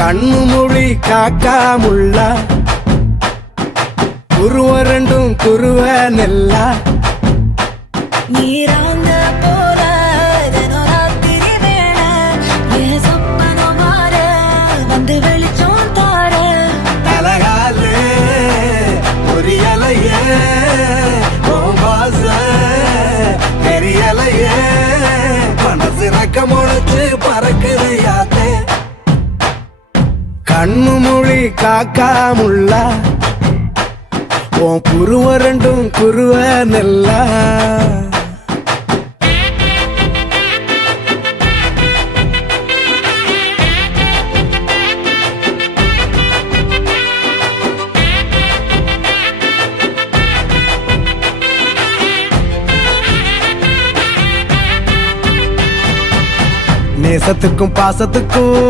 கண்ணு மொழி காக்காமுள்ள குருவ ரெண்டும் குருவ நெல்லா நீராங்க போல தினராத்திரி வேண என் சொப்பனோ மாற வந்து வெளிச்சம் தார தலகாலே பொரியலையே ஓம்பாச பெரியலையே மனசு ரக்க முளைச்சு பறக்குது யாத்தே கண்ணு மொழி காக்காமுள்ள உன் குருவ ரெண்டும் குருவ நெல்லா நேசத்துக்கும் பாசத்துக்கும்